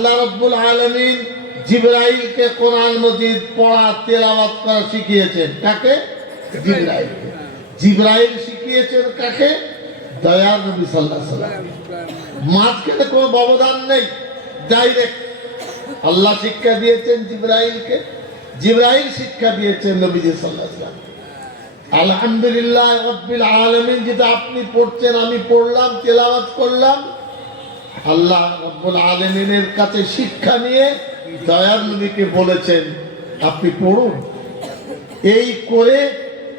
আল্লাহ রাব্বুল আলামিন জিবরাইলকে কোরআন মজিদ পড়া তেলাওয়াত করা শিখিয়েছেন। কাকে? জিবরাইলকে। জিবরাইল শিখিয়েছেন কাকে? দয়ার নবী সাল্লাল্লাহু আলাইহি ওয়াসাল্লাম। মাঝখানে কোনো ব্যবধান নেই, ডাইরেক্ট আল্লাহ শিক্ষা দিয়েছেন জিবরাইলকে, জিবরাইল শিক্ষা দিয়েছেন নবীজি সাল্লাল্লাহু আলাইহি ওয়াসাল্লাম। আলহামদুলিল্লাহ রাব্বিল আলামিন, যেটা আপনি পড়ছেন আমি পড়লাম, তেলাওয়াত করলাম, আল্লাহ রাব্বুল আলামিনের কাছে শিক্ষা নিয়ে দয়ার নবীকে বলেছেন আপনি পড়ুন। এই করে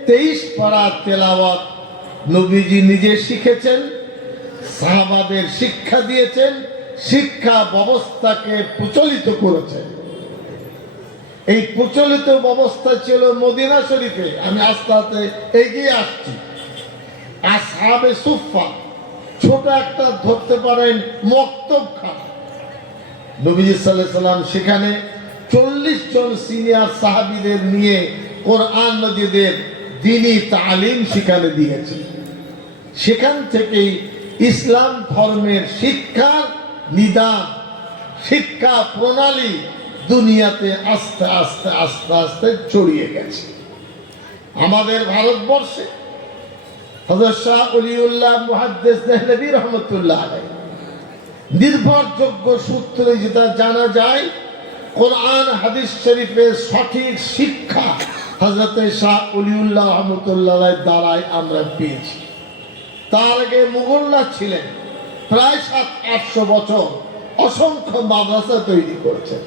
23 পারা তেলাওয়াত নবীজি নিজে শিখেছেন, সাহাবাদের শিক্ষা দিয়েছেন, শিক্ষা ব্যবস্থাকে প্রচলিত করেছেন। এই প্রচলিত ব্যবস্থা ছিল মদিনা শরীফে। আমি আস্তে আস্তে এগিয়ে আসছি। আসহাবে সুফফা, ছোট একটা ধরতে পারেন মক্তবখানা। নবীজি সাল্লাল্লাহু আলাইহি সাল্লাম সেখানে 40 জন সিনিয়র সাহাবীদের নিয়ে কোরআন মজিদের দ্বীনি তালিম সেখানে দিয়েছেন। সেখান থেকেই ইসলাম ধর্মের শিক্ষার নিদান, শিক্ষা প্রণালী দুনিয়াতে আস্তে আস্তে আস্তে আস্তে ছড়িয়ে গেছে। আমাদের ভারতবর্ষে হযরত শাহ ওলিউল্লাহ মুহাদ্দিস দেহলভী রহমাতুল্লাহ আলাইহি নির্ভরযোগ্য সূত্রে যেটা জানা যায়, কোরআন হাদিস শরীফের সঠিক শিক্ষা হযরত শাহ ওলিউল্লাহ রহমাতুল্লাহ আলাইহির দ্বারাই আমরা পেয়েছি। তার আগে মুগলরা ছিলেন, প্রায় 700-800 বছর অসংখ্য মাদ্রাসা তৈরি করেছেন।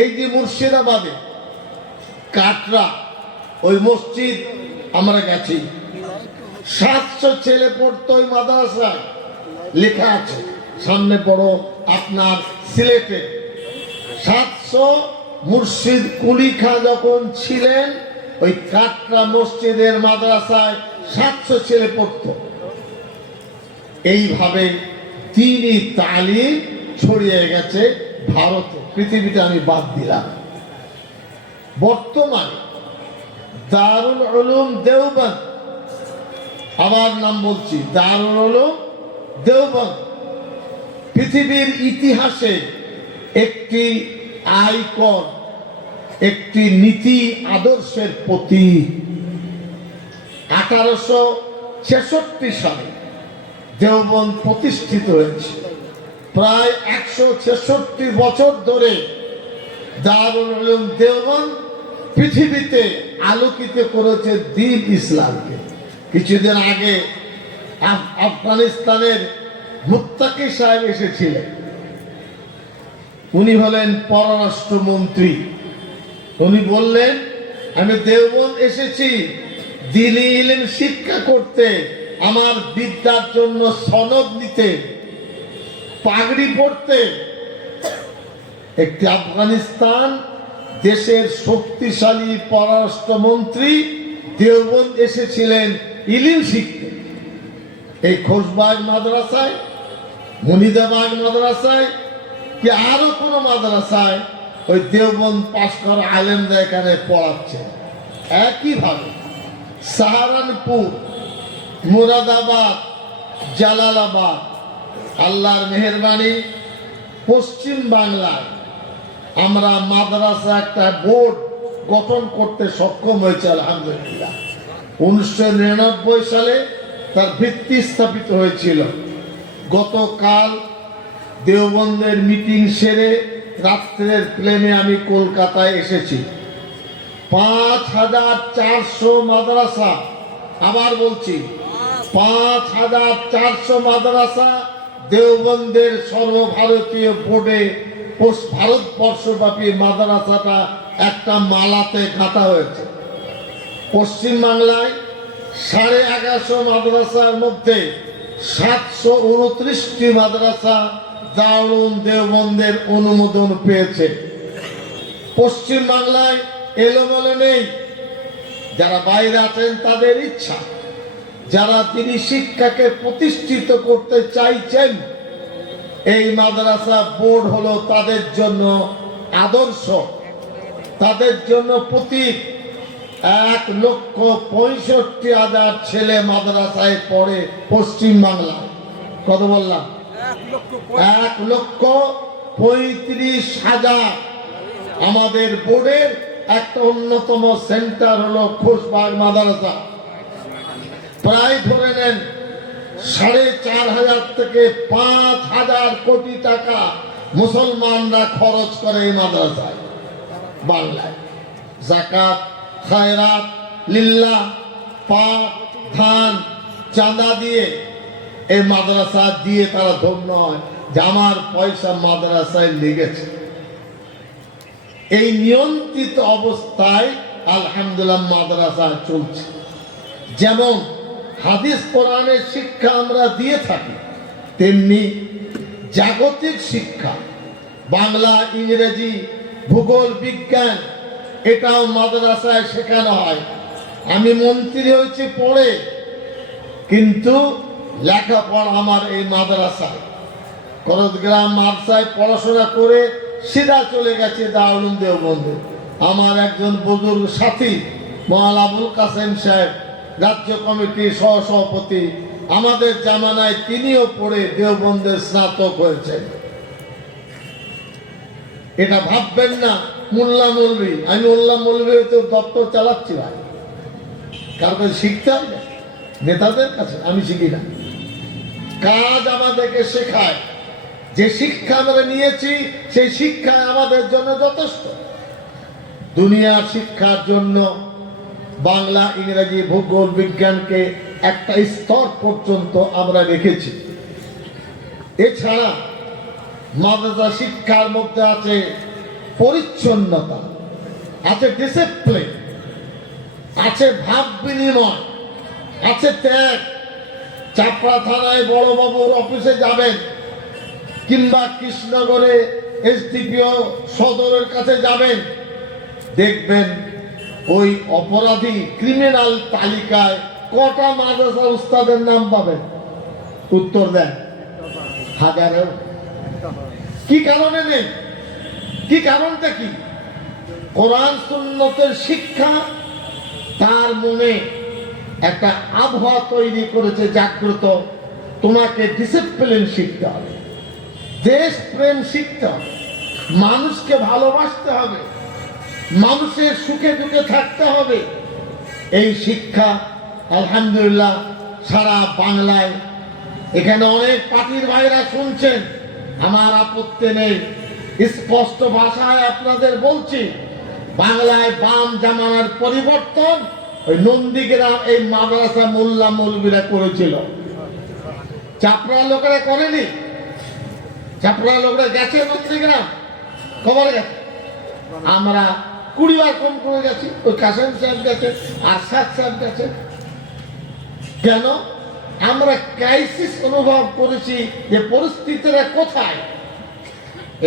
এই যে মুর্শিদাবাদে কাটরা ওই মসজিদ আমরা গেছি, 700 ছেলে পড়তো ওই মাদ্রাসায়, লেখা আছে সামনে পড়ো আপনার সিলেটে। 700 মুর্শিদ কুলি খাঁ যখন ছিলেন ওই কাটরা মসজিদের মাদ্রাসায় 700 ছেলে পড়তো। এইভাবে দ্বীনি তালিম ছড়িয়ে গেছে ভারতে, পৃথিবীতে আমি বাদ দিলাম। বর্তমানে দারুল উলুম দেওবন্দ, আবার নাম বলছি, দারুল উলুম দেওবন্দ পৃথিবীর ইতিহাসে একটি আইকন, একটি নীতি আদর্শের প্রতীক। 1866 সালে দেওবন্দ প্রতিষ্ঠিত হয়েছে। প্রায় 166 বছর ধরে দারুল উলুম দেওবন্দ পৃথিবীতে আলোকিত করেছে দ্বীন ইসলামকে। কিছুদিন আগে আফগানিস্তানের মুত্তাকি সাহেব এসেছিলেন। উনি হলেন পররাষ্ট্রমন্ত্রী। উনি বললেন আমি দেওবন্দ এসেছি দ্বীনি ইলম শিক্ষা করতে, আমার বিদ্যার জন্য সনদ নিতে, পাগড়ি পড়তে। একটি আফগানিস্তান দেশের শক্তিশালী পররাষ্ট্রমন্ত্রী দেওবন্দ এসেছিলেন ইলম শিখতে। এই খোশবাগ মাদ্রাসায়, মুনিদাবাগ মাদ্রাসায় কি আরো কোনো মাদ্রাসায় ওই দেওবন্দ পাশ করা আলেমরা এখানে পড়াচ্ছে। একইভাবে সাহারানপুর, মুরাদাবাদ, জালালাবাদ, আল্লাহর মেহেরবানি পশ্চিম বাংলায় আমরা মাদ্রাসা একটা বোর্ড গঠন করতে সক্ষম হয়েছে আলহামদুলিল্লাহ। 1999 সালে তার ভিত্তি স্থাপিত হয়েছিল। গতকাল দেওবন্দের মিটিং সেরে রাত্রের প্লেনে আমি কলকাতায় এসেছি। 5400 মাদ্রাসা, আবার বলছি 5400 মাদ্রাসা দেওবন্দের সর্বভারতীয় বোর্ডে ভারতবর্ষব্যাপী মাদ্রাসাটা একটা মালাতে গাঁথা হয়েছে। পশ্চিমবাংলায় 1150 মাদ্রাসার মধ্যে 729টি মাদ্রাসা দারুল দেওবন্দের অনুমোদন পেয়েছে। পশ্চিমবাংলায় এলোমেলো নেই, যারা বাইরে আছেন তাদের ইচ্ছা, যারা তিনি শিক্ষাকে প্রতিষ্ঠিত করতে চাইছেন এই মাদ্রাসা বোর্ড হলো তাদের জন্য আদর্শ, তাদের জন্য প্রতীক। 1,65,000 ছেলে মাদ্রাসায় পড়ে পশ্চিম বাংলায়। কত বললাম? 35,000। আমাদের বোর্ডের একটা অন্যতম সেন্টার হলো খোশবাগ মাদ্রাসা। প্রায় ধরে নেন 4,500 থেকে 5,000 কোটি টাকা মুসলমানরা খরচ করে এই মাদ্রাসায়। বাংলায় যাকাত, খায়রাত, লিল্লাহ, পাক, ধান, চাঁদা দিয়ে এই মাদ্রাসা দিয়ে তারা ধন্য হয় যে আমার পয়সা মাদ্রাসায় লেগেছে। এই নিয়ন্ত্রিত অবস্থায় আলহামদুলিল্লাহ মাদ্রাসা চলছে। যেমন হাদিস কোরআনের শিক্ষা আমরা দিয়ে থাকি, তেমনি জাগতিক শিক্ষা বাংলা, ইংরেজি, ভূগোল, বিজ্ঞান এটাও মাদ্রাসায় শেখানো হয়। আমি মন্ত্রী হয়েছি পড়ে, কিন্তু লেখাপড়া আমার এই মাদ্রাসায় করদগ্রাম মাদ্রাসায় পড়াশোনা করে সিধা চলে গেছে দারুল দেওবন্দে। আমার একজন বুজুর্গ সাথী মওলানা আবুল কাসেম সাহেব, রাজ্য কমিটির সহসভাপতি, আমাদের জামানায় তিনিও পড়ে দেওবন্দের স্নাতক হয়েছেন। এটা ভাববেন না মোল্লা মৌলভী, আমি মোল্লা মৌলভী হয়তো দপ্তর চালাচ্ছি না, কার কাছে শিখতে হবে? নেতাদের কাছে। আমি শিখি না, কাজ আমাদেরকে শেখায়। যে শিক্ষা আমরা নিয়েছি সেই শিক্ষা আমাদের জন্য যথেষ্ট। দুনিয়ার শিক্ষার জন্য বাংলা, ইংরেজি, ভূগোল, বিজ্ঞানকে একটা স্তর পর্যন্ত আমরা রেখেছি। এছাড়া মাদ্রাসা শিক্ষার মধ্যে আছে পরিচ্ছন্নতা, আছে ডিসিপ্লিন, আছে ভাব বিনিময়, আছে ত্যাগ। চাপড়া থানায় বড়বাবুর অফিসে যাবেন কিংবা কৃষ্ণনগরে এসডিপিও সদরের কাছে যাবেন, দেখবেন ওই অপরাধী ক্রিমিনাল তালিকায় কটা মাদ্রাসা উস্তাদের নাম পাবেন? উত্তর দেন, হাজারেও। কি কারণে নেই? কি কারণটা কি? কোরআন সুন্নতের শিক্ষা তার মনে একটা আবহাওয়া তৈরি করেছে জাগ্রত। তোমাকে ডিসিপ্লিন শিখতে হবে, দেশ প্রেম শিখতে হবে, মানুষকে ভালোবাসতে হবে, মানুষের সুখে দুঃখে থাকতে হবে। এই শিক্ষা আলহামদুলিল্লাহ সারা বাংলায়, এখানে অনেক পার্টির ভাইরা শুনছেন, আমার আপত্তি নেই। স্পষ্ট ভাষায় আপনাদের বলছি, বাংলায় বাম জামানার পরিবর্তন ওই নন্দীগ্রাম এই মাদ্রাসা মোল্লা মৌলবীরা করেছিল। চাপড়া লোকেরা করেনি। চাপড়া লোকরা গেছে নন্দীগ্রাম, খবর গেছে। আমরা 20 বার কম করে গেছি। ওই কাসেম সাহেব গেছে, আরশাদ সাহেব গেছে। কেন? আমরা ক্রাইসিস অনুভব করেছি যে পরিস্থিতিটা কোথায়।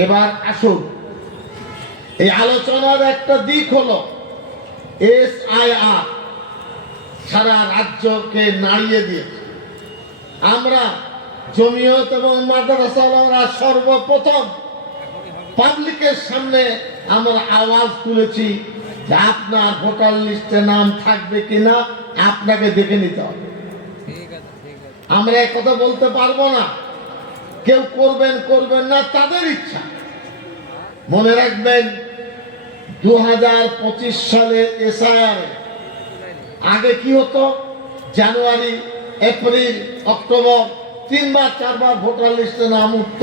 এবার আসুন, এই আলোচনার একটা দিক হলো SIR সারা রাজ্যকে নাড়িয়ে দিয়েছে। আমরা জমিয়ত এবং মাদ্রাসাওয়ালারা সর্বপ্রথম পাবলিকের সামনে আমরা আওয়াজ তুলেছি যে আপনার ভোটার লিস্টে নাম থাকবে কিনা আপনাকে দেখে নিতে হবে। আমরা এক কথা বলতে পারবো না, কেউ করবেন করবেন না তাদের ইচ্ছা। মনে রাখবেন 2025 সালে SIR আগে কি হতো? জানুয়ারি, এপ্রিল, অক্টোবর 3 বার 4 বার ভোটার লিস্টে নাম উঠত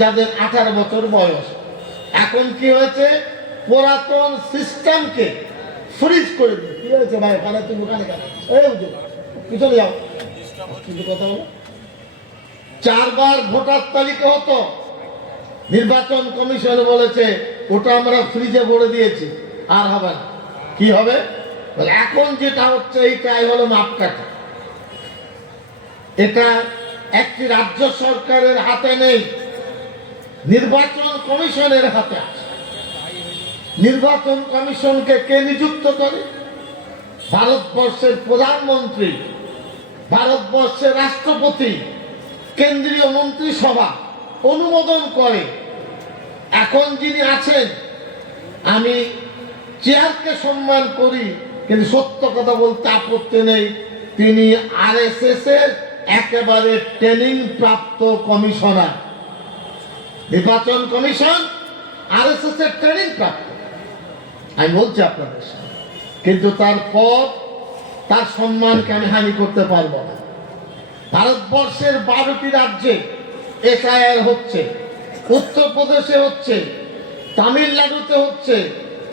যাদের 18 বছর বয়স। এখন কি হয়েছে? পুরাতন সিস্টেমকে ফ্রিজ করে দিল। কি হয়েছে ভাই? ওখানে তুমি ওখানে কেন? পিছনে যাও, কিন্তু কথা বলো। 4 বার ভোটার তালিকা হতো, নির্বাচন কমিশন বলেছে ওটা আমরা ফ্রিজে ভরে দিয়েছি, আর হবে না। কি হবে? এখন যেটা হচ্ছে এইটাই হলো মাপকাঠি। এটা একটি রাজ্য সরকারের হাতে নেই, নির্বাচন কমিশনের হাতে আছে। নির্বাচন কমিশনকে কে নিযুক্ত করে? ভারতবর্ষের প্রধানমন্ত্রী, ভারতবর্ষের রাষ্ট্রপতি, কেন্দ্রীয় মন্ত্রিসভা অনুমোদন করে। এখন যিনি আছেন, আমি চেয়ারকে সম্মান করি, কিন্তু সত্য কথা বলতে আপত্তি নেই, তিনি RSS এর একেবারে ট্রেনিং প্রাপ্ত কমিশনার। নির্বাচন কমিশন আরএসএস এর ট্রেনিং প্রাপ্ত, আমি বলছি আপনাদের সামনে, কিন্তু তার পদ, তার সম্মানকে আমি হানি করতে পারবো না। ভারতবর্ষের 12টি রাজ্যে এসআইআর হচ্ছে, উত্তরপ্রদেশে হচ্ছে, তামিলনাড়ুতে হচ্ছে,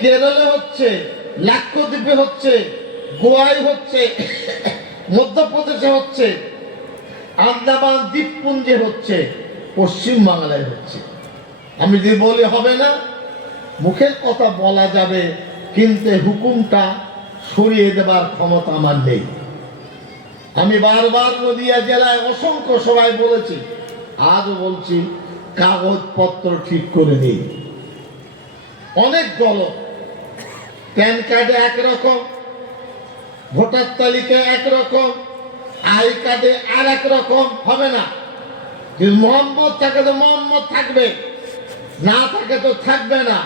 কেরলে হচ্ছে, লাক্ষদ্বীপে হচ্ছে, গোয়ায় হচ্ছে, মধ্যপ্রদেশে হচ্ছে, আন্দামান দ্বীপপুঞ্জে হচ্ছে, পশ্চিম বাংলায় হচ্ছে। আমি যদি বলি হবে না, মুখের কথা বলা যাবে, কিন্তু হুকুমটা সরিয়ে দেবার ক্ষমতা আমার নেই। আমি বারবার নদিয়া জেলায় অসংখ্য সবাই বলেছি, আজও বলছি, কাগজপত্র ঠিক করে নিই। অনেক গলত, প্যান কার্ডে একরকম, ভোটার তালিকায় একরকম, আই কার্ডে আর এক রকম হবে না। যদি মোহাম্মদ থাকে তো মোহাম্মদ থাকবে, না থাকে তো থাকবে না।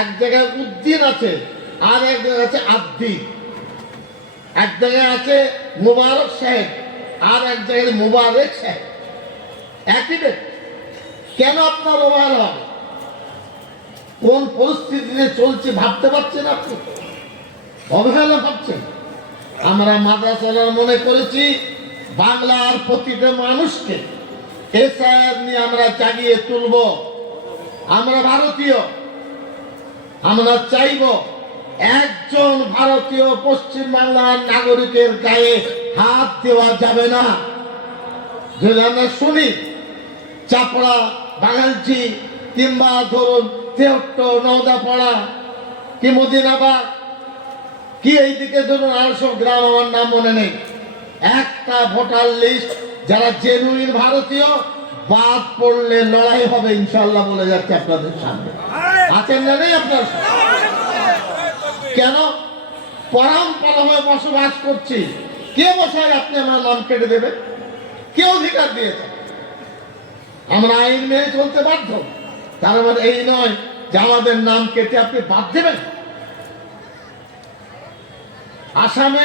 এক জায়গায় উদ্দিন আছে, আর এক জায়গায় আছে আব্দি, এক জায়গায় আছে মুবারক সাহেব, আর এক জায়গায় মুবারক সাহেব, একই ব্যক্তি। কেন আপনার ওভার হবে? কোন পরিস্থিতিতে চলছে ভাবতে পারছেন আপনি? অবহেলা ভাবছেন। আমরা মাদ্রাসার মনে করেছি বাংলার প্রতিটা মানুষকে এসআইআর নিয়ে আমরা জাগিয়ে তুলব। আমরা ভারতীয়, আমরা চাইব একজন ভারতীয় পশ্চিম বাংলার নাগরিকের গায়ে হাত দেওয়া যাবে না। যদি আমরা শুনি চাপড়া, বাঙালচি, কিংবা ধরুন তেহট্ট, নওদাপাড়া, কি মদিনাবাদ, কি এইদিকে ধরুন আর সব গ্রাম, আমার নাম মনে নেই, একটা ভোটার লিস্ট যারা জেনুইন ভারতীয় বাদ পড়লে লড়াই হবে ইনশাল্লাহ, বলে যাচ্ছে আপনাদের সামনে। আছেন না নেই আপনার? কেন? পরম্পরা হয়ে বসবাস করছি, কে বসায় আপনি আমার নাম কেটে দেবেন? কে অধিকার দিয়েছে? আমরা আইন মেনে চলতে বাধ্য। তার মানে এই নয় যে আমাদের নাম কেটে আপনি বাদ দেবেন। আসামে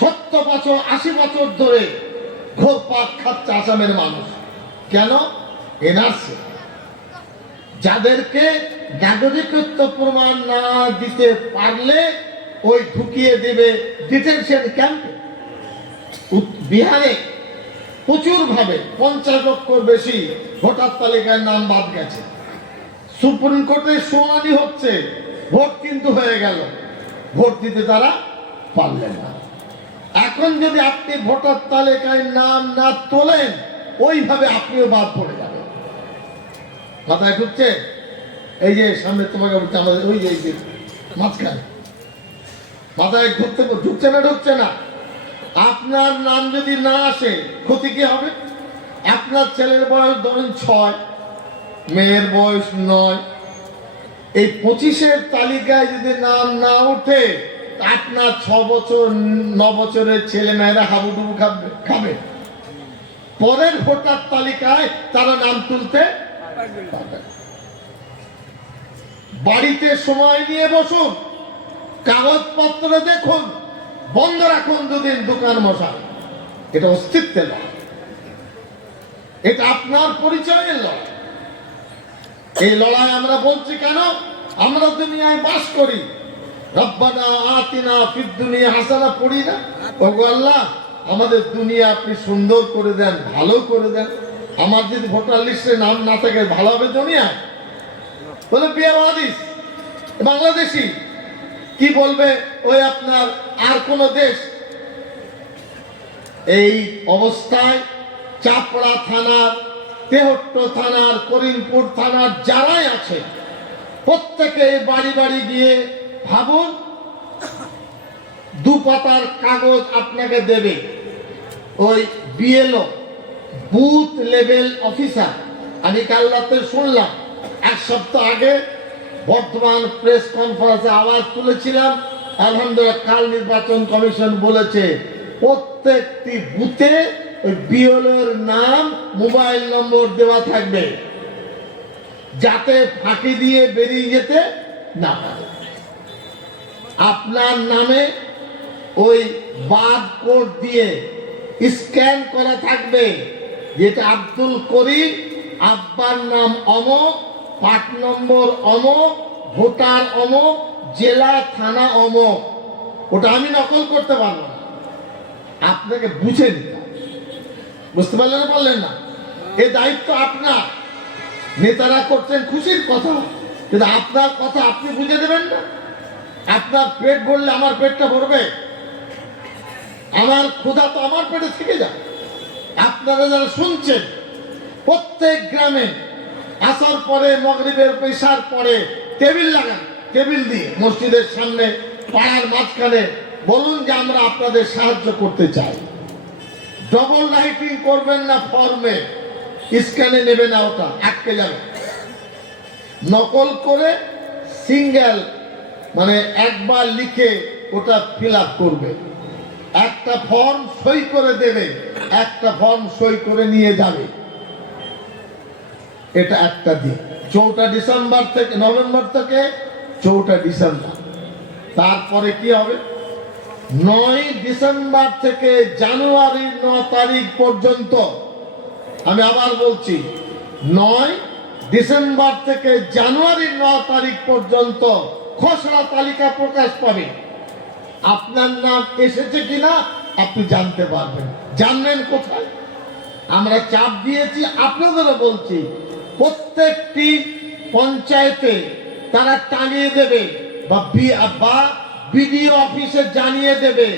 70 বছর 80 বছর ধরে ঘোরপাক খাচ্ছে আসামের মানুষ। কেন? এনআরসি, যাদেরকে নাগরিকত্ব প্রমাণ না দিতে পারলে ওই ঢুকিয়ে দেবে ডিটেনশন ক্যাম্পে। বিহারে প্রচুর ভাবে 50 লক্ষর বেশি ভোটার তালিকায় নাম বাদ গেছে। সুপ্রিম কোর্টে শুনানি হচ্ছে, ভোট কিন্তু হয়ে গেল, ভোট দিতে তারা পারলেন না। এখন যদি আপনি ভোটার তালিকায় নাম না তোলেন, ওইভাবে আপনিও বাদ পড়ে যাবেন। মাথায় ঢুকছে? এই যে সামনে তোমাকে বলছে, আমাদের ওই যে মাঝখানে মাথায় ঢুকছে না? ঢুকছে না। আপনার নাম যদি না আসে, ক্ষতি কি হবে? আপনার ছেলের বয়স ধরেন 6, মেয়ের বয়স 9, এই 25-এর তালিকায় যদি নাম না ওঠে, আপনার 6 বছর 9 বছরের ছেলে মেয়েরা হাবুডুবু খাবে। পরের ভোটার তালিকায় তারা নাম তুলতে পারবে। বাড়িতে সময় নিয়ে বসুন, কাগজপত্র দেখুন, বন্ধ রাখুন দুদিন দোকান মশাই। এটা অস্তিত্বের লড়াই, এটা আপনার পরিচয়ের লড়াই। এই লড়াই আমরা বলছি কেন? আমরা দুনিয়ায় বাস করি, রব্বানা আতিনা ফিদ দুনিয়া হাসানা পড়ি না? ওগো আল্লাহ, আমাদের দুনিয়া আপনি সুন্দর করে দেন, ভালো করে দেন। আমার যদি ভোটার লিস্টে নাম না থাকে, ভালো হবে দুনিয়া? বলে বিয়াবাদিস বাংলাদেশি কি বলবে ওই আপনার আর কোন দেশ? এই অবস্থায় চাপড়া থানার, তেহট্ট থানার, করিমপুর থানার যারাই আছে, প্রত্যেকে বাড়ি বাড়ি গিয়ে ভাবুন, 2 পাতার কাগজ আপনাকে দেবে ওই বিএলও, বুথ লেভেল অফিসার। আমি কাল রাতে শুনলাম, 1 সপ্তাহ আগে বর্তমান প্রেস কনফারেন্সে আওয়াজ তুলেছিলাম, আলহামদুলিল্লাহ কাল নির্বাচন কমিশন বলেছে প্রত্যেকটি বুথে ওই বিএলওর নাম, মোবাইল নম্বর দেওয়া থাকবে, যাতে ফাঁকি দিয়ে বেরিয়ে যেতে না পারে। আপনার নামে ওই বারকোড দিয়ে স্ক্যান করা থাকবে, যেটা আব্দুল করিম আব্বার নাম অমক, পার্ট নম্বর অমক, ভোটার অমক, জেলা থানা অমক। ওটা আমি নকল করতে পারবো না, আপনাকে বুঝে নিতে হবে। বুঝতে পারলেন না? বললেন না? এই দায়িত্ব আপনার। নেতারা করছেন খুশির কথা, কিন্তু আপনার কথা আপনি বুঝে দেবেন না। আপনার পেট ভরলে আমার পেটটা ভরবে? আমার ক্ষুধা তো আমার পেটে থেকে যায়। আপনারা যারা শুনছেন, প্রত্যেক গ্রামে আসার পরে, মাগরিবের পেশার পরে টেবিল লাগান, টেবিল দিয়ে মসজিদের সামনে, পাড়ার মাঝখানে বলুন যে আমরা আপনাদের সাহায্য করতে চাই। ডবল রাইটিং করবেন না, ফর্মে স্ক্যানে নেবে না, ওটা আটকে যাবে। নকল করে সিঙ্গেল, মানে একবার লিখে ওটা ফিল আপ করবে, একটা ফর্ম সই করে দেবে, একটা ফর্ম সই করে নিয়ে যাবে। এটা একটা দিন, 4 ডিসেম্বর থেকে, নভেম্বর থেকে 4 ডিসেম্বর। তারপরে কি হবে? 9 ডিসেম্বর থেকে জানুয়ারির 9 তারিখ পর্যন্ত, আমি আবার বলছি, 9 ডিসেম্বর থেকে জানুয়ারির 9 তারিখ পর্যন্ত খসড়া তালিকা প্রকাশ পাবে। আপনার নাম এসেছে কিনা আপনি জানতে পারবেন। জানবেন কোথায়? আমরা চাপ দিয়েছি, আপনাদেরও বলছি, প্রত্যেকটি পঞ্চায়েতে তারা টাঙিয়ে দেবে বা বিডিও অফিসে জানিয়ে দেবে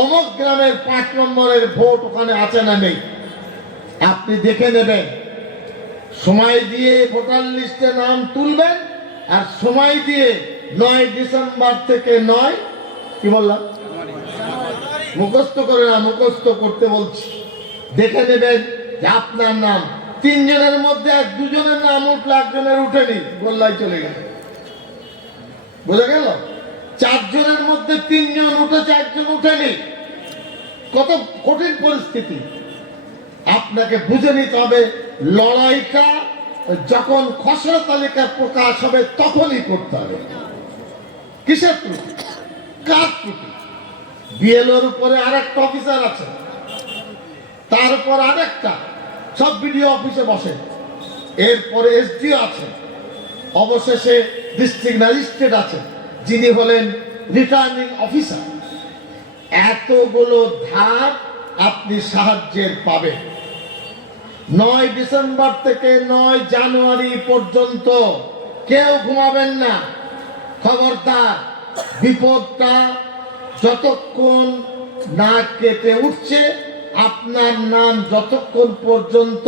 অমুক গ্রামের 5 নম্বরের ভোট ওখানে আছে না নেই। আপনি দেখে নেবেন, সময় দিয়ে ভোটার লিস্টে নাম তুলবেন, আর সময় দিয়ে 9 ডিসেম্বর থেকে 9, কি বললাম, মুখস্থ করে না, মুখস্থ করতে বলছি, দেখে নেবেন যে আপনার নাম 3 জনের মধ্যে 2 জনের নাম উঠলো, 1 জনের উঠেনি, গোল্লায় চলে গেল। বোঝা গেল? 4 জনের মধ্যে 3 জন উঠেছে, 1 জন উঠেনি। কত কঠিন পরিস্থিতি। আপনাকে বুঝে নিতে হবে, লড়াইটা যখন খসড়া তালিকা প্রকাশ হবে তখনই করতে হবে। কিসের ত্রুটি? কার ত্রুটি? বিএলওর উপরে আরেকটা অফিসার আছে, তার উপর আরেকটা, সব বিডিও অফিসে বসে, এরপরে এসডিও আছে, অবশেষে ডিস্ট্রিক্ট ম্যাজিস্ট্রেট আছে, যিনি হলেন রিটার্নিং অফিসার। এতগুলো ধাপ আপনি সাহায্যের পাবেন। 9 ডিসেম্বর থেকে 9 জানুয়ারি পর্যন্ত কেউ ঘুমাবেন না। খবরদার, বিপদটা যতক্ষণ না কেটে উঠছে, আপনার নাম যতক্ষণ পর্যন্ত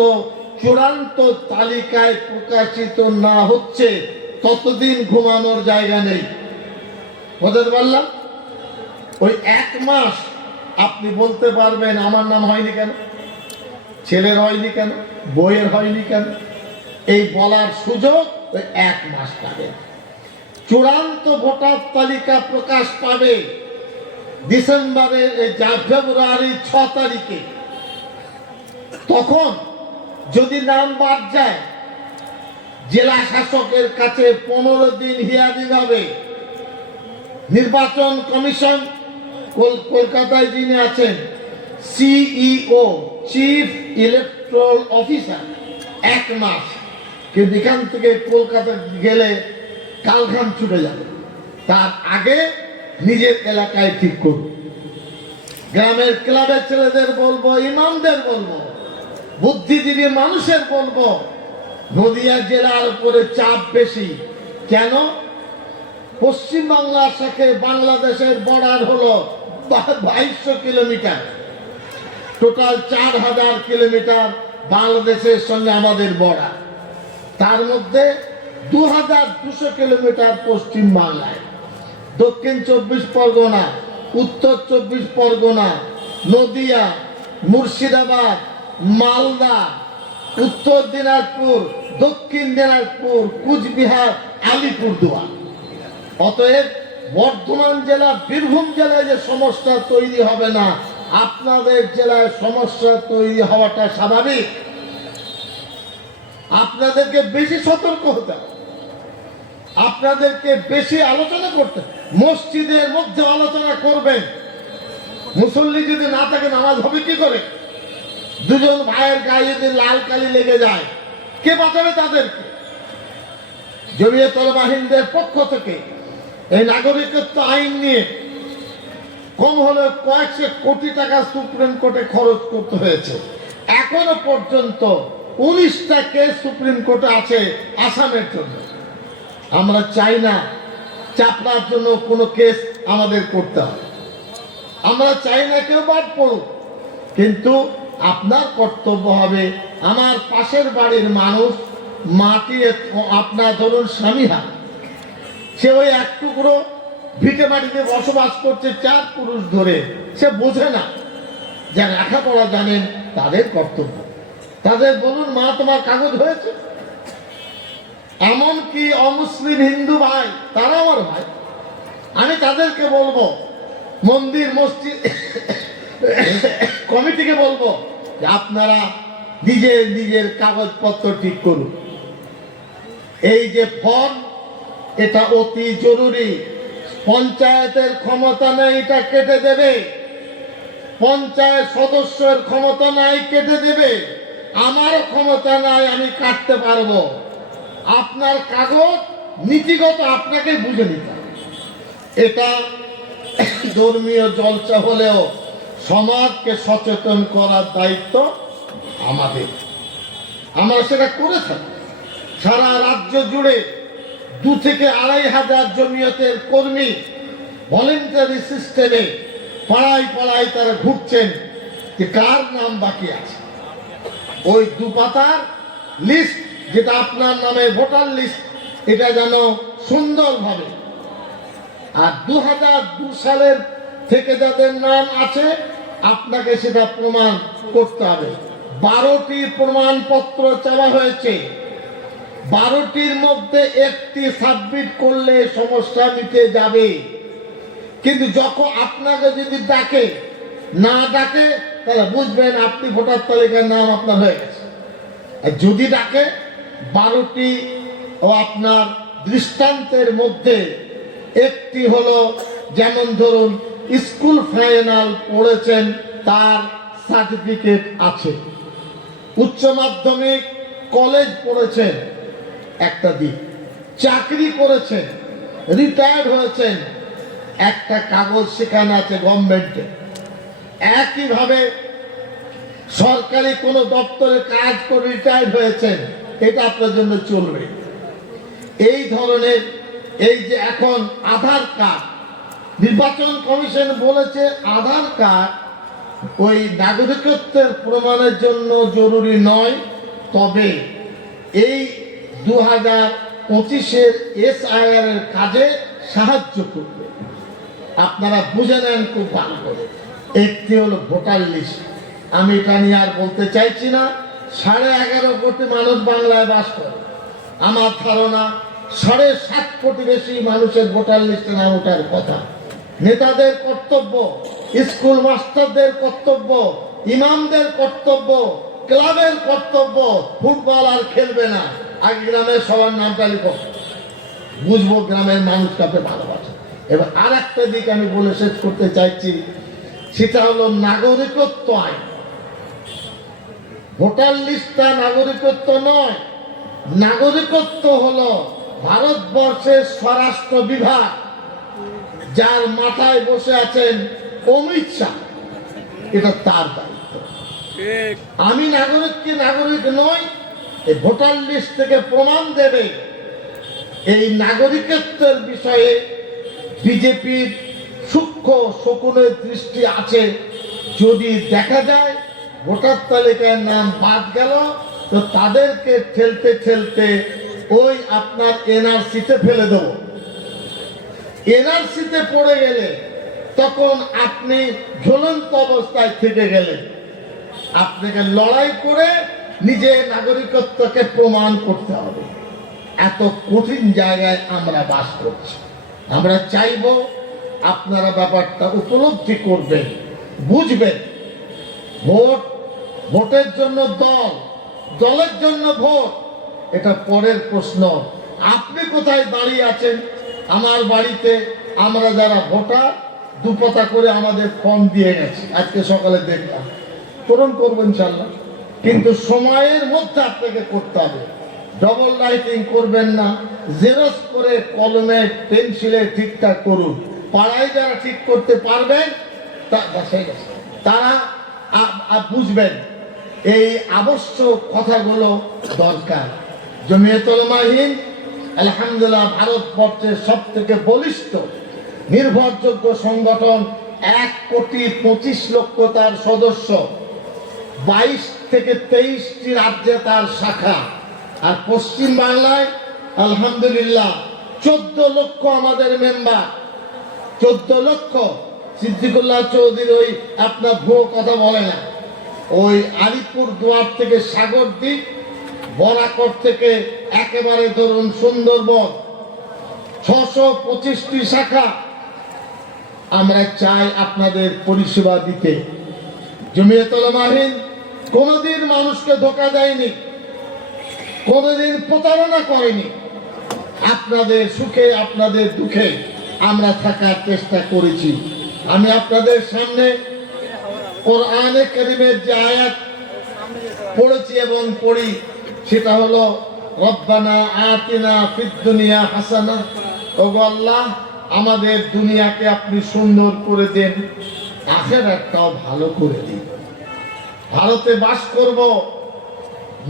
চূড়ান্ত তালিকায় প্রকাশিত না হচ্ছে, ততদিন ঘুমানোর জায়গা নেই। বুঝতে পারলাম? ওই 1 মাস আপনি বলতে পারবেন আমার নাম হয়নি কেন, ছেলের হয়নি কেন, বইয়ের হয়নি কেন, এই বলার সুযোগ ওই 1 মাস পাবে। চূড়ান্ত ভোটার তালিকা প্রকাশ পাবে ডিসেম্বরের ফেব্রুয়ারি 6 তারিখে। তখন যদি নাম বাদ যায়, জেলা শাসকের কাছে 15 দিন হিয়ারিং হবে। নির্বাচন কমিশন কলকাতায় যিনি আছেন, সিইও, চিফ ইলেকট্রাল অফিসার, 1 মাস। কিন্তু এখান থেকে কলকাতা গেলে কালঘাম ছুটে যাবে। তার আগে নিজের এলাকায় ঠিক করব। গ্রামের ক্লাবের ছেলেদের বলবো, ইমামদের বলবো, বুদ্ধিজীবী মানুষের বলবো, নদিয়া জেলার উপরে চাপ বেশি। কেন? পশ্চিম বাংলার সাথে বাংলাদেশের বর্ডার হলো 2200 কিলোমিটার, টোটাল 4000 কিলোমিটার বাংলাদেশের সঙ্গে আমাদের বর্ডার। তার মধ্যে 2200 কিলোমিটার পশ্চিম বাংলায়, দক্ষিণ 24 পরগনা, উত্তর 24 পরগনা, নদিয়া, মুর্শিদাবাদ, মালদা, উত্তর দিনাজপুর, দক্ষিণ দিনাজপুর, কুচবিহার, আলিপুরদুয়ার। অতএব বর্ধমান জেলা, বীরভূম জেলায় যে সমস্যা তৈরি হবে না, আপনাদের জেলায় সমস্যা তৈরি হওয়াটা স্বাভাবিক। আপনাদেরকে বেশি সতর্ক হতে হবে, আপনাদেরকে বেশি আলোচনা করতে। মসজিদের মধ্যে আলোচনা করবেন। মুসল্লি যদি না থাকে নামাজ হবে কি করে? 2 জন ভাইয়ের গায়ে যদি লাল কালি লেগে যায়, কে বাঁচাবে তাদেরকে? জমিয়তুল মুজাহিদিনদের পক্ষ থেকে এই নাগরিকত্ব আইন নিয়ে কম হলে কয়েকশো কোটি টাকা সুপ্রিম কোর্টে খরচ করতে হয়েছে। এখনো পর্যন্ত 19টা কেস সুপ্রিম কোর্টে আছে আসামের জন্য। আমরা চাই না চাপড়ার জন্য কোনো কেস আমাদের করতে হবে, আমরা চাই না কেউ বাদ পড়ুক, কিন্তু আপনার কর্তব্য হবে আমার পাশের বাড়ির মানুষ মাটি, আপনার ধরুন স্বামীহা, সে ওই এক টুকরো ভিটে মাটিতে বসবাস করছে 4 পুরুষ ধরে, সে বোঝে না, যা লেখাপড়া জানেন তাদের কর্তব্য, তাদের বলুন মা তোমার কাগজ হয়েছে। এমনকি অমুসলিম হিন্দু ভাই, তারা আমার ভাই, আমি তাদেরকে বলবো, মন্দির মসজিদ কমিটিকে বলবো যে আপনারা নিজের নিজের কাগজপত্র ঠিক করুন। এই যে ফর্ম, এটা অতি জরুরি। পঞ্চায়েতের ক্ষমতা নেই এটা কেটে দেবে, পঞ্চায়েত সদস্যের ক্ষমতা নাই কেটে দেবে, আমারও ক্ষমতা নাই আমি কাটতে পারবো। আপনার কাগজ নীতিগত আপনাকে বুঝে নিতে হবে। এটা ধর্মীয় জলসা হলেও সমাজকে সচেতন করার দায়িত্ব আমাদের, আমরা সেটা করে থাকি। সারা রাজ্য জুড়ে 2 থেকে 2,500 জমিয়তের কর্মী ভলেন্টারি সিস্টেমে পাড়ায় পাড়ায় তারা ঘুরছেন যে কার নাম বাকি আছে। ওই 2 পাতার লিস্ট, যেটা আপনার নামে ভোটার লিস্ট, এটা যেন সুন্দরভাবে, আর 2002 সালের থেকে যাদের নাম আছে আপনাকে সেটা প্রমাণ করতে হবে। 12টি প্রমাণপত্র চাওয়া হয়েছে, 12টির মধ্যে একটি সাবমিট করলে সমস্যা মিটে যাবে। কিন্তু যখন আপনাকে যদি ডাকে, না ডাকে, তাহলে বুঝবেন আপনি ভোটার তালিকার নাম আপনার হয়ে গেছে। আর যদি ডাকে, 12টি ও আপনার দৃষ্টান্তের মধ্যে একটি হলো, যেমন ধরুন স্কুল ফাইনাল পড়েছেন তার সার্টিফিকেট আছে, উচ্চ মাধ্যমিক কলেজ পড়েছেন একটা দিক, চাকরি করেছেন, রিটায়ার্ড হয়েছেন একটা কাগজ সেখানে আছে গভর্নমেন্টে। একইভাবে সরকারি কোনো দপ্তরে কাজ করে রিটায়ার্ড হয়েছেন, এটা আপনার জন্য চলবে। এই ধরনের, এই যে এখন আধার কার্ড, নির্বাচন কমিশন বলেছে আধার কার্ড ওই নাগরিকত্বের প্রমাণের জন্য জরুরি নয়, তবে এই 2025-এর SIR এর কাজে সাহায্য করবে। আপনারা বুঝে নেন খুব ভালো করে। একটি হলো ভোটার লিস্ট, আমি এটা নিয়ে আর বলতে চাইছি না। 11.5 কোটি মানুষ বাংলায় বাস করে, আমার ধারণা 7.5 কোটি বেশি মানুষের ভোটার লিস্টে নাম ওঠার কথা। নেতাদের কর্তব্য, স্কুল মাস্টারদের কর্তব্য, ইমামদের কর্তব্য, ক্লাবের কর্তব্য, ফুটবল আর খেলবে না, আগে গ্রামের সবার নামটা লিখো, বুঝবো গ্রামের মানুষ কাকে ভালোবাসে। এবার আর একটা দিক আমি বলে শেষ করতে চাইছি, সেটা হলো নাগরিকত্ব আইন। ভোটার লিস্টটা নাগরিকত্ব নয়, নাগরিকত্ব হলো ভারতবর্ষের স্বরাষ্ট্র বিভাগ, যার মাথায় বসে আছেন অমিত শাহ, এটা তার দায়িত্ব। আমি নাগরিক নই, এই ভোটার লিস্ট থেকে প্রমাণ দেবে। এই নাগরিকত্বের বিষয়ে বিজেপির সূক্ষ্ম শকুনের দৃষ্টি আছে। যদি দেখা যায় ভোটার তালিকায় নাম বাদ গেল, তো তাদেরকে ঠেলতে ঠেলতে ওই আপনার NRC-তে ফেলে দেব। NRC-তে পড়ে গেলে তখন আপনি ঝুলন্ত অবস্থায় থেকে গেলেন। আপনাকে লড়াই করে নিজের নাগরিকত্বকে প্রমাণ করতে হবে। এত কঠিন জায়গায় আমরা বাস করছি। আমরা চাইব আপনারা ব্যাপারটা উপলব্ধি করবেন, বুঝবেন। ভোটের জন্য দল, দলের জন্য ভোট, এটা পরের প্রশ্ন। আপনি কোথায় দাঁড়িয়ে আছেন? আমার বাড়িতে আমরা যারা ভোটার 2 পাতা করে আমাদের ফর্ম দিয়ে গেছে, আজকে সকালে দেখলাম, পূরণ করবো ইনশাল্লাহ। কিন্তু সময়ের মধ্যে আপনাকে করতে হবে। ডবল রাইটিং করবেন না, জেরক্স করে কলমে পেন্সিলে ঠিকঠাক করুন। পাড়ায় যারা ঠিক করতে পারবেন তারা বুঝবেন এই আবশ্যক কথাগুলো দরকার। জমিয়তুল উলামা হিন্দ আলহামদুলিল্লাহ ভারতবর্ষের সব থেকে বলিষ্ঠ নির্ভরযোগ্য সংগঠন। 1,25,00,000 তার সদস্য, 22 থেকে 23টি রাজ্যে তার শাখা। আর পশ্চিম বাংলায় আলহামদুলিল্লাহ 14 লক্ষ আমাদের মেম্বার। 14 লক্ষ। সিদ্দিকুল্লাহ চৌধুরী ওই আপনার ভুয়ো কথা বলে না। ওই আলিপুর দুয়ার থেকে সাগরদ্বীপ, বরাকর থেকে একেবারে ধরুন সুন্দরবন, 625টি শাখা। আমরা চাই আপনাদের পরিষেবা দিতে। জমিয়তুল উলামা হিন্দ কোনোদিন মানুষকে ধোঁকা দেয়নি, কোনোদিন প্রতারণা করেনি। আপনাদের সুখে আপনাদের দুঃখে আমরা থাকার চেষ্টা করেছি। আমি আপনাদের সামনে কোরআনে কারীমের যে আয়াত পড়েছি এবং পড়ি সেটা হলো রব্বানা আতিনা ফিদ দুনিয়া হাসানা। ওগো আল্লাহ, আমাদের দুনিয়াকে আপনি সুন্দর করে দেন, আখিরাতটাও ভালো করে দিন। ভারতে বাস করব,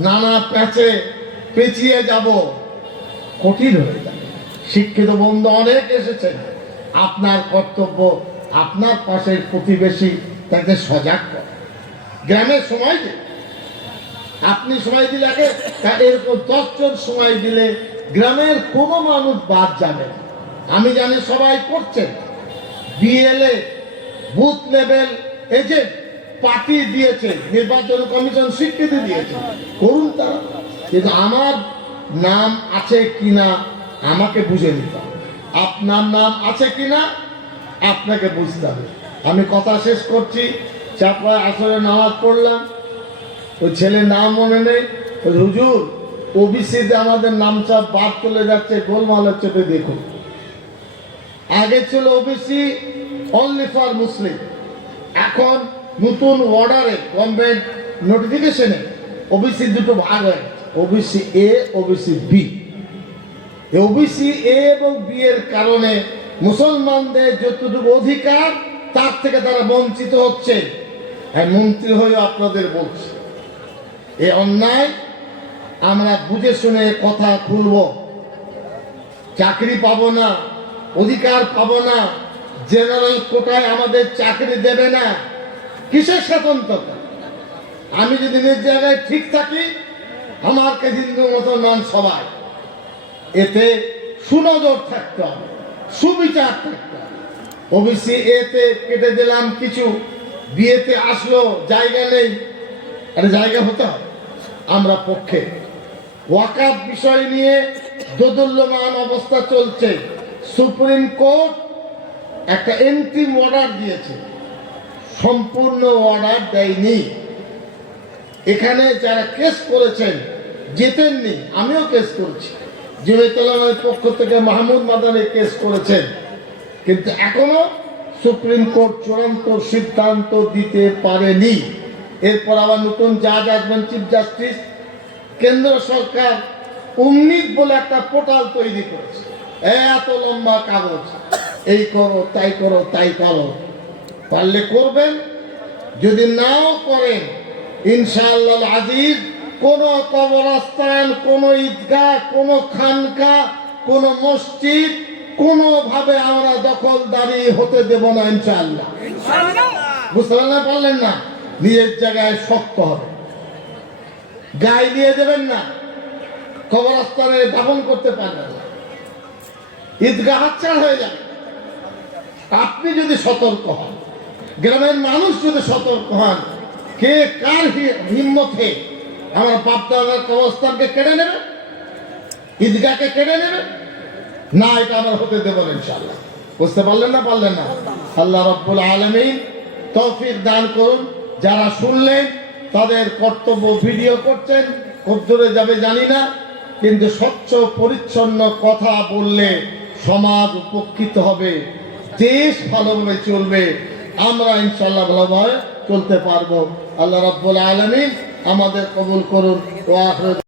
নানা প্যাচে পেঁচিয়ে যাব, কঠিন হয়ে যাবে। শিক্ষিত বন্ধু অনেক এসেছেন। আপনার কর্তব্য আপনার পাশের প্রতিবেশী তাকে সজাগ করা। গ্রামের সময় দিন, আপনি সময় দিলে এরকম 10 জন সময় দিলে গ্রামের কোনো মানুষ বাদ যাবে না। আমি জানি সবাই করছেন। BLA booth level agent party দিয়েছে, নির্বাচন কমিশন স্বীকৃতি দিয়েছে, করুন তারা। কিন্তু আমার নাম আছে কিনা আমাকে বুঝে নিতে হবে, আপনার নাম আছে কিনা আপনাকে বুঝতে হবে। আমি কথা শেষ করছি। চাপায় আসরে নামাজ পড়লাম, ওই ছেলের নাম মনে নেই। হুজুর, ওবিসিতে আমাদের নাম চাপ বাদ চলে যাচ্ছে, গোলমাল হচ্ছে, দেখুন। আগে ছিল ওবিসি অনলি ফর মুসলিম, এখন নতুন অর্ডারে গভর্নমেন্ট নোটিফিকেশনে ওবিসি দুটো ভাগ হয়, OBC A, OBC B. OBC A এবং বি এর কারণে মুসলমানদের যতটুকু অধিকার তার থেকে তারা বঞ্চিত হচ্ছে। মন্ত্রী হয়ে আপনাদের বলছে এ অন্যায়। আমরা বুঝে শুনে কথা খুলব। চাকরি পাবো না, অধিকার পাবো না, জেনারেল কোটায় আমাদের চাকরি দেবে না। কিসের স্বতন্ত্রতা? আমি যদি নিজ জায়গায় ঠিক থাকি, আমাকে হিন্দু মুসলমান সবাই, এতে সুনজর থাকতে হবে, সুবিচার থাকতে হবে। ওবিসি এতে কেটে দিলাম কিছু, বিয়েতে আসলো জায়গা নেই, আরে জায়গা হতে হবে। আমরা পক্ষে। ওয়াকাফ বিষয় নিয়ে দোদুল্যমান অবস্থা চলছে। সুপ্রিম কোর্ট একটা এন্ট্রিম অর্ডার দিয়েছে, সম্পূর্ণ অর্ডার দেয়নি। এখানে যারা কেস করেছেন জেতেননি, আমিও কেস করছি। জমিয়তুল উলামার পক্ষ থেকে মাহমুদ মাদানী কেস করেছেন, কিন্তু এখনো সুপ্রিম কোর্ট চূড়ান্ত সিদ্ধান্ত দিতে পারেনি। এরপর আবার নতুন জাজ আসবেন, চিফ জাস্টিস। কেন্দ্র সরকার উম্মিদ বলে একটা পোর্টাল তৈরি করেছে, এত লম্বা কাগজ, এই করো তাই করো তাই করো। পারলে করবেন, যদি নাও করেন ইনশাআল্লাহ আজিজ কোন কবরস্থান, কোন ঈদগাহ, কোন খানকা, কোন মসজিদ কোনোভাবে আমরা দখলদারি হতে দেব না ইনশাআল্লাহ। বুঝতে পারলেন না? নিজের জায়গায় শক্ত হবে, গায়ে দিয়ে দেবেন না, কবরস্থানে দাফন করতে পারবেন না, ঈদগাহ হাতছাড়া হয়ে যাবে। আপনি যদি সতর্ক হন, গ্রামের মানুষ যদি সতর্ক হন, কে কার হিম্মতে আমার বাপদাদার কবরস্থানকে কেড়ে নেবে, ঈদগাহকে কেড়ে নেবে না, এটা আমরা হতে দেব না ইনশাআল্লাহ। বুঝতে পারলেন না? পারলেন না? আল্লাহ রাব্বুল আলামিন তৌফিক দান করুন। যারা শুনলেন তাদের কর্তব্য ভিডিও করছেন, খুব দূরে যাবে জানি না, কিন্তু স্বচ্ছ পরিচ্ছন্ন কথা বললে সমাজ উপকৃত হবে, দেশ ভালোভাবে চলবে, আমরা ইনশাআল্লাহ ভালোভাবে চলতে পারবো। আল্লাহ রাব্বুল আলামিন আমাদের কবুল করুন। ওয়া আখিরু